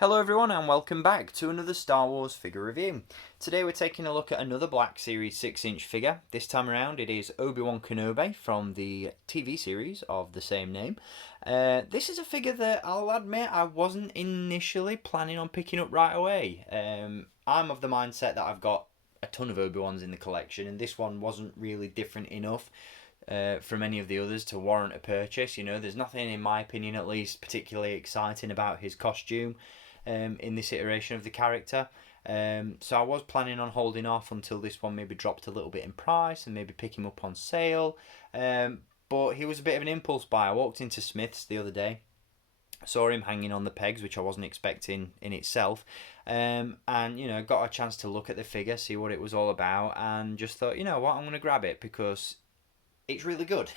Hello everyone and welcome back to another Star Wars figure review. Today we're taking a look at another Black Series 6-inch figure. This time around it is Obi-Wan Kenobi from the TV series of the same name. This is a figure that I'll admit I wasn't initially planning on picking up right away. I'm of the mindset that I've got a ton of Obi-Wans in the collection and this one wasn't really different enough from any of the others to warrant a purchase. You know, there's nothing, in my opinion at least, particularly exciting about his costume in this iteration of the character. So I was planning on holding off until this one maybe dropped a little bit in price and maybe pick him up on sale. But he was a bit of an impulse buy. I walked into Smith's the other day, saw him hanging on the pegs, which I wasn't expecting in itself, and you know, got a chance to look at the figure, see what it was all about, and just thought, you know what, I'm going to grab it because it's really good.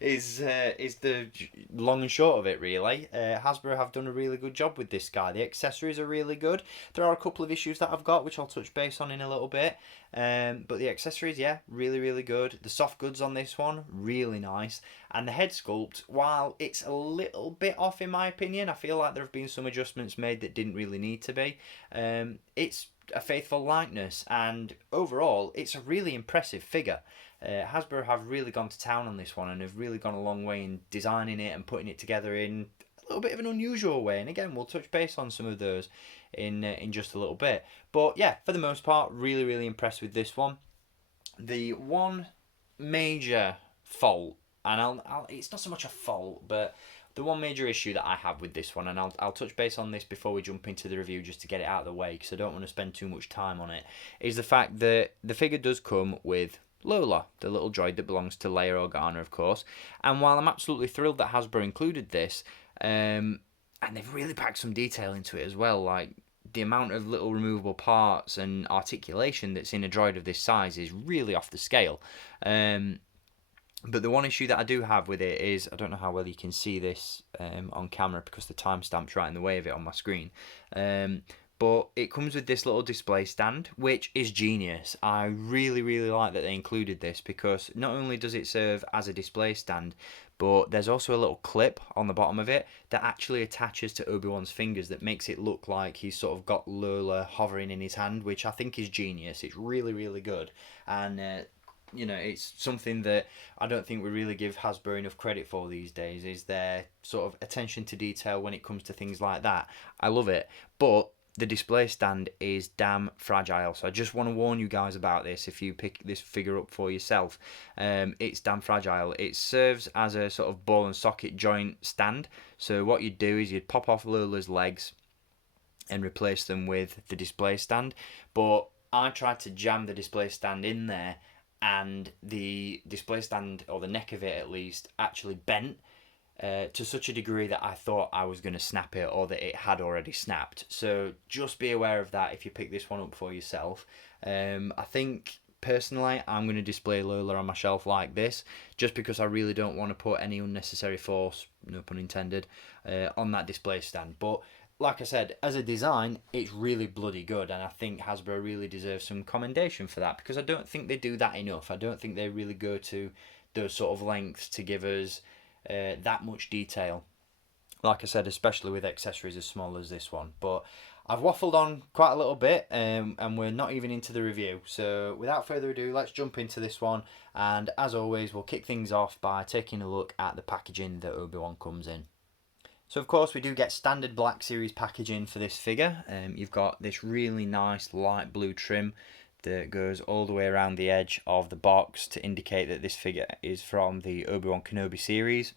is the long and short of it, really. Hasbro have done a really good job with this guy. The accessories are really good. There are a couple of issues that I've got, which I'll touch base on in a little bit. But the accessories, yeah, really, really good. The soft goods on this one, really nice. And the head sculpt, while it's a little bit off in my opinion, I feel like there have been some adjustments made that didn't really need to be. It's a faithful likeness, and overall, it's a really impressive figure. Hasbro have really gone to town on this one and have really gone a long way in designing it and putting it together in a little bit of an unusual way. And again, we'll touch base on some of those in just a little bit. But yeah, for the most part, really, really impressed with this one. The one major fault, and it's not so much a fault, but the one major issue that I have with this one, and I'll touch base on this before we jump into the review just to get it out of the way because I don't want to spend too much time on it, is the fact that the figure does come with Lola, the little droid that belongs to Leia Organa, of course. And while I'm absolutely thrilled that Hasbro included this, and they've really packed some detail into it as well, like the amount of little removable parts and articulation that's in a droid of this size is really off the scale. But the one issue that I do have with it is, I don't know how well you can see this on camera because the timestamp's right in the way of it on my screen. But it comes with this little display stand, which is genius. I really, really like that they included this because not only does it serve as a display stand, but there's also a little clip on the bottom of it that actually attaches to Obi-Wan's fingers that makes it look like he's sort of got Lola hovering in his hand, which I think is genius. It's really, really good. And you know, it's something that I don't think we really give Hasbro enough credit for these days, is their sort of attention to detail when it comes to things like that. I love it. But the display stand is damn fragile, so I just want to warn you guys about this if you pick this figure up for yourself. It's damn fragile. It serves as a sort of ball and socket joint stand, so what you'd do is you'd pop off Lola's legs and replace them with the display stand, but I tried to jam the display stand in there and the display stand, or the neck of it at least, actually bent to such a degree that I thought I was going to snap it, or that it had already snapped. So just be aware of that if you pick this one up for yourself. I think personally I'm going to display Lola on my shelf like this, just because I really don't want to put any unnecessary force, no pun intended, on that display stand. But like I said, as a design, it's really bloody good, and I think Hasbro really deserves some commendation for that, because I don't think they do that enough. I don't think they really go to those sort of lengths to give us that much detail, like I said, especially with accessories as small as this one. But I've waffled on quite a little bit, and we're not even into the review, so without further ado, let's jump into this one. And as always, we'll kick things off by taking a look at the packaging that Obi-Wan comes in. So of course we do get standard Black Series packaging for this figure. You've got this really nice light blue trim that goes all the way around the edge of the box to indicate that this figure is from the Obi-Wan Kenobi series.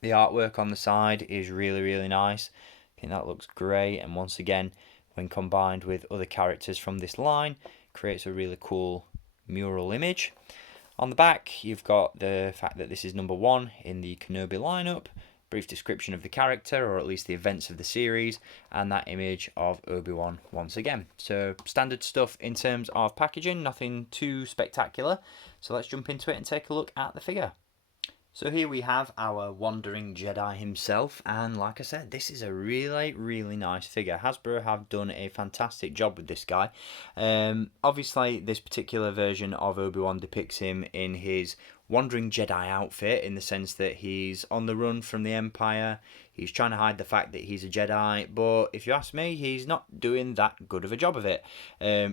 The artwork on the side is really, really nice. I think that looks great, and once again, when combined with other characters from this line, creates a really cool mural image. On the back, you've got the fact that this is number 1 in the Kenobi lineup, brief description of the character, or at least the events of the series, and that image of Obi-Wan once again. So standard stuff in terms of packaging, nothing too spectacular. So let's jump into it and take a look at the figure. So here we have our wandering Jedi himself, and like I said, this is a really, really nice figure. Hasbro have done a fantastic job with this guy. Obviously, this particular version of Obi-Wan depicts him in his wandering Jedi outfit, in the sense that he's on the run from the Empire. He's trying to hide the fact that he's a Jedi, but if you ask me, he's not doing that good of a job of it.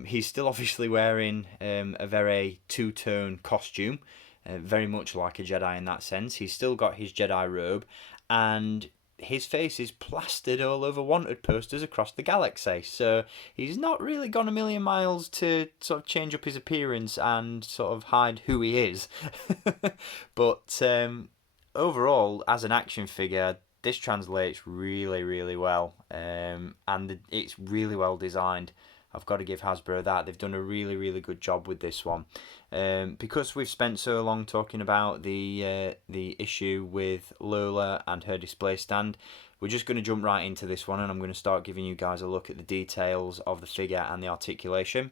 He's still obviously wearing a very two-tone costume, very much like a Jedi in that sense. He's still got his Jedi robe, and his face is plastered all over wanted posters across the galaxy. So he's not really gone a million miles to sort of change up his appearance and sort of hide who he is. But overall, as an action figure, this translates really, really well, and it's really well designed. I've got to give Hasbro that. They've done a really, really good job with this one. Because we've spent so long talking about the issue with Lola and her display stand, we're just going to jump right into this one, and I'm going to start giving you guys a look at the details of the figure and the articulation.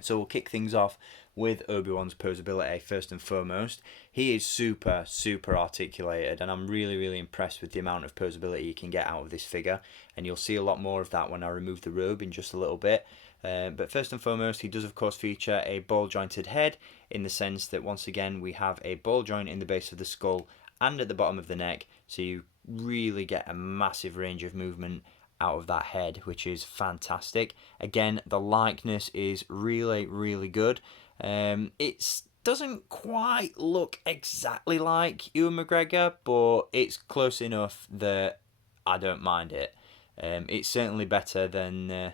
So we'll kick things off with Obi-Wan's posability first and foremost. He is super, super articulated, and I'm really, really impressed with the amount of posability you can get out of this figure, and you'll see a lot more of that when I remove the robe in just a little bit. But first and foremost, he does of course feature a ball jointed head, in the sense that once again we have a ball joint in the base of the skull and at the bottom of the neck, so you really get a massive range of movement out of that head, which is fantastic. Again, the likeness is really, really good. It doesn't quite look exactly like Ewan McGregor, but it's close enough that I don't mind it. It's certainly better than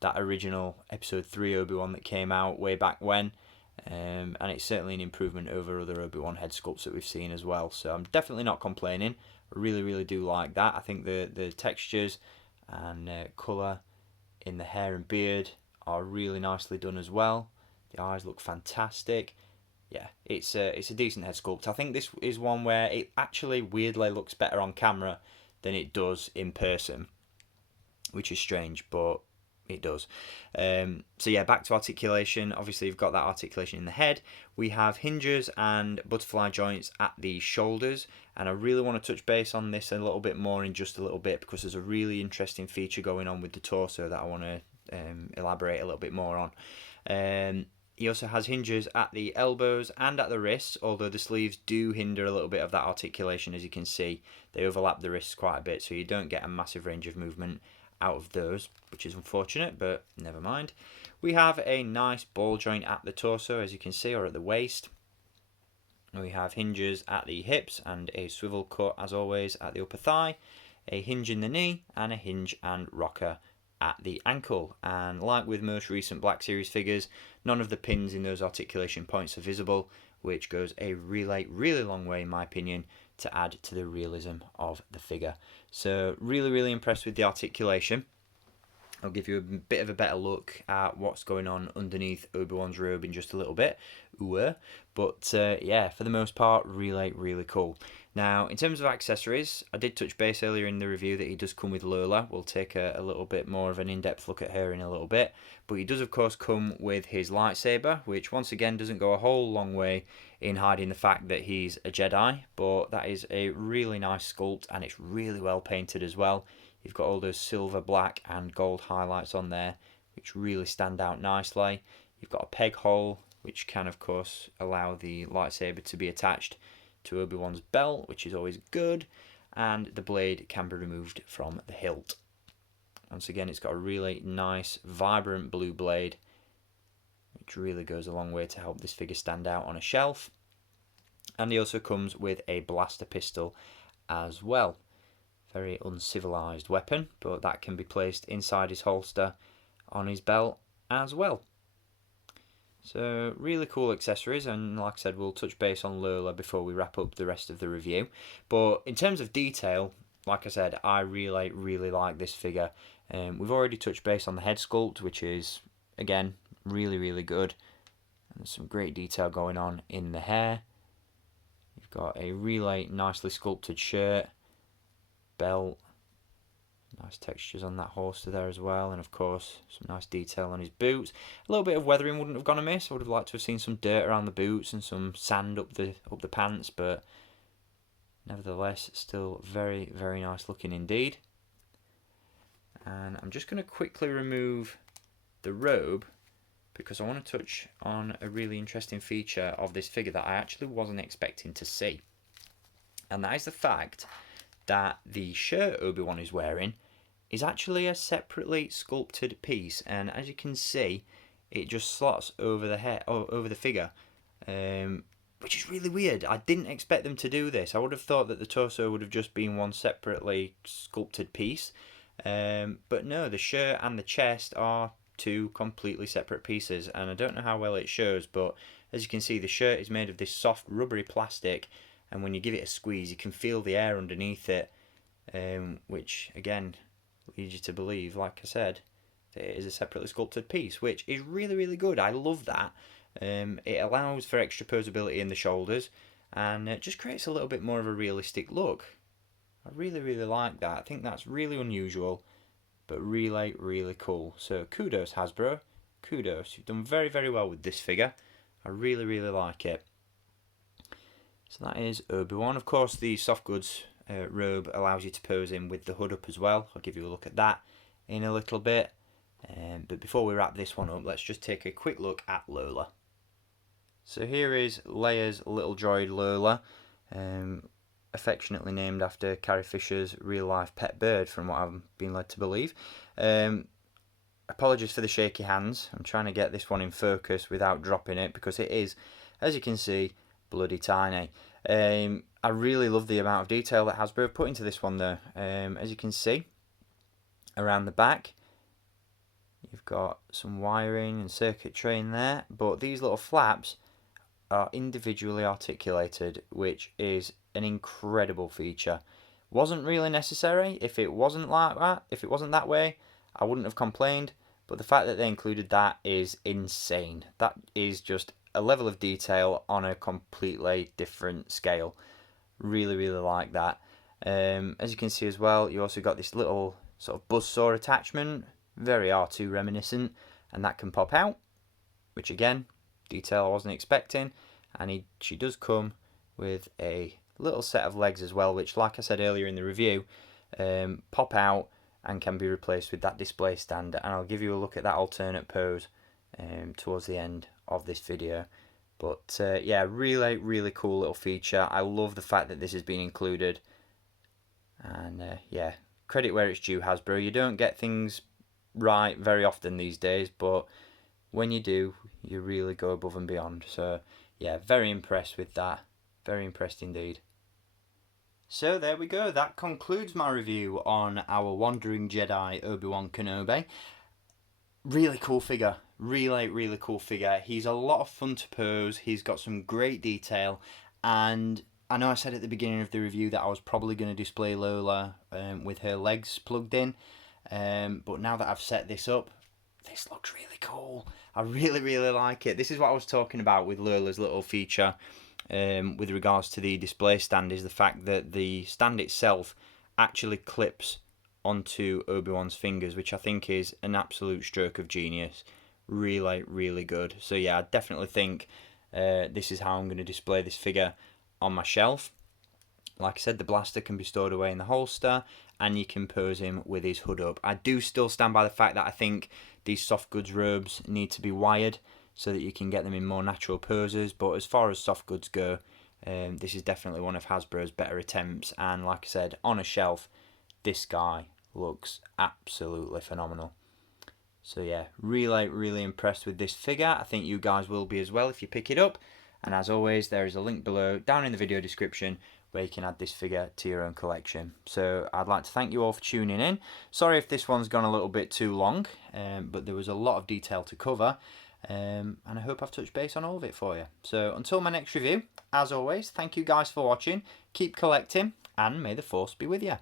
that original Episode 3 Obi-Wan that came out way back when. And it's certainly an improvement over other Obi-Wan head sculpts that we've seen as well. So I'm definitely not complaining. I really, really do like that. I think the textures and colour in the hair and beard are really nicely done as well. The eyes look fantastic. Yeah, it's a decent head sculpt. I think this is one where it actually weirdly looks better on camera than it does in person, which is strange, but it does. So yeah, back to articulation. Obviously, you've got that articulation in the head. We have hinges and butterfly joints at the shoulders, and I really want to touch base on this a little bit more in just a little bit, because there's a really interesting feature going on with the torso that I want to elaborate a little bit more on. He also has hinges at the elbows and at the wrists, although the sleeves do hinder a little bit of that articulation. As you can see, they overlap the wrists quite a bit, so you don't get a massive range of movement out of those, which is unfortunate, but never mind. We have a nice ball joint at the torso, as you can see, or at the waist. We have hinges at the hips and a swivel cut, as always, at the upper thigh, a hinge in the knee, and a hinge and rocker at the ankle. And like with most recent Black Series figures, none of the pins in those articulation points are visible, which goes a really, really long way, in my opinion, to add to the realism of the figure. So really, really impressed with the articulation. I'll give you a bit of a better look at what's going on underneath Obi-Wan's robe in just a little bit. But yeah, for the most part, really, really cool. Now, in terms of accessories, I did touch base earlier in the review that he does come with Lola. We'll take a little bit more of an in-depth look at her in a little bit. But he does, of course, come with his lightsaber, which once again doesn't go a whole long way in hiding the fact that he's a Jedi. But that is a really nice sculpt, and it's really well painted as well. You've got all those silver, black, and gold highlights on there, which really stand out nicely. You've got a peg hole, which can, of course, allow the lightsaber to be attached to Obi-Wan's belt, which is always good, and the blade can be removed from the hilt. Once again, it's got a really nice, vibrant blue blade, which really goes a long way to help this figure stand out on a shelf. And he also comes with a blaster pistol as well. Very uncivilized weapon, but that can be placed inside his holster on his belt as well. So really cool accessories, and like I said, we'll touch base on Lola before we wrap up the rest of the review. But in terms of detail, like I said, I really, really like this figure. We've already touched base on the head sculpt, which is, again, really, really good. And there's some great detail going on in the hair. You've got a really nicely sculpted shirt, belt, nice textures on that holster there as well, and of course some nice detail on his boots. A little bit of weathering wouldn't have gone amiss. I would have liked to have seen some dirt around the boots and some sand up the pants, but nevertheless still very, very nice looking indeed. And I'm just going to quickly remove the robe because I want to touch on a really interesting feature of this figure that I actually wasn't expecting to see, and that is the fact that the shirt Obi-Wan is wearing is actually a separately sculpted piece, and as you can see, it just slots over the head, over the figure, which is really weird. I didn't expect them to do this. I would have thought that the torso would have just been one separately sculpted piece, but no, the shirt and the chest are two completely separate pieces, and I don't know how well it shows, but as you can see, the shirt is made of this soft rubbery plastic, and when you give it a squeeze, you can feel the air underneath it, which again leads you to believe, like I said, that it is a separately sculpted piece, which is really, really good. I love that. It allows for extra posability in the shoulders, and it just creates a little bit more of a realistic look. I really, really like that. I think that's really unusual, but really, really cool. So kudos, Hasbro. Kudos. You've done very, very well with this figure. I really, really like it. So that is Obi-Wan. Of course, the soft goods robe allows you to pose in with the hood up as well. I'll give you a look at that in a little bit. But before we wrap this one up, let's just take a quick look at Lola. So here is Leia's little droid Lola, affectionately named after Carrie Fisher's real-life pet bird, from what I've been led to believe. Apologies for the shaky hands. I'm trying to get this one in focus without dropping it, because it is, as you can see, bloody tiny. I really love the amount of detail that Hasbro have put into this one though. As you can see, around the back, you've got some wiring and circuitry in there, but these little flaps are individually articulated, which is an incredible feature. Wasn't really necessary. If it wasn't like that, if it wasn't that way, I wouldn't have complained, but the fact that they included that is insane. That is just a level of detail on a completely different scale. Really, really like that. As you can see as well, you also got this little sort of buzzsaw attachment, very R2 reminiscent, and that can pop out, which again, detail I wasn't expecting. And she does come with a little set of legs as well, which, like I said earlier in the review, pop out and can be replaced with that display stand, and I'll give you a look at that alternate pose towards the end of this video. But yeah, really, really cool little feature. I love the fact that this has been included, and yeah, credit where it's due, Hasbro. You don't get things right very often these days, but when you do, you really go above and beyond. So yeah, very impressed with that. Very impressed indeed. So there we go. That concludes my review on our Wandering Jedi Obi-Wan Kenobi. Really cool figure. Really, really cool figure. He's a lot of fun to pose. He's got some great detail. And I know I said at the beginning of the review that I was probably going to display Lola with her legs plugged in. But now that I've set this up, this looks really cool. I really, really like it. This is what I was talking about with Lola's little feature with regards to the display stand, is the fact that the stand itself actually clips onto Obi-Wan's fingers, which I think is an absolute stroke of genius. Really, really good. So yeah, I definitely think this is how I'm going to display this figure on my shelf. Like I said, the blaster can be stored away in the holster, and you can pose him with his hood up. I do still stand by the fact that I think these soft goods robes need to be wired so that you can get them in more natural poses, but as far as soft goods go, this is definitely one of Hasbro's better attempts, and like I said, on a shelf, this guy looks absolutely phenomenal. So yeah, really, really impressed with this figure. I think you guys will be as well if you pick it up, and as always, there is a link below down in the video description where you can add this figure to your own collection. So I'd like to thank you all for tuning in. Sorry if this one's gone a little bit too long, but there was a lot of detail to cover, and I hope I've touched base on all of it for you. So until my next review, as always, thank you guys for watching, keep collecting, and may the Force be with you.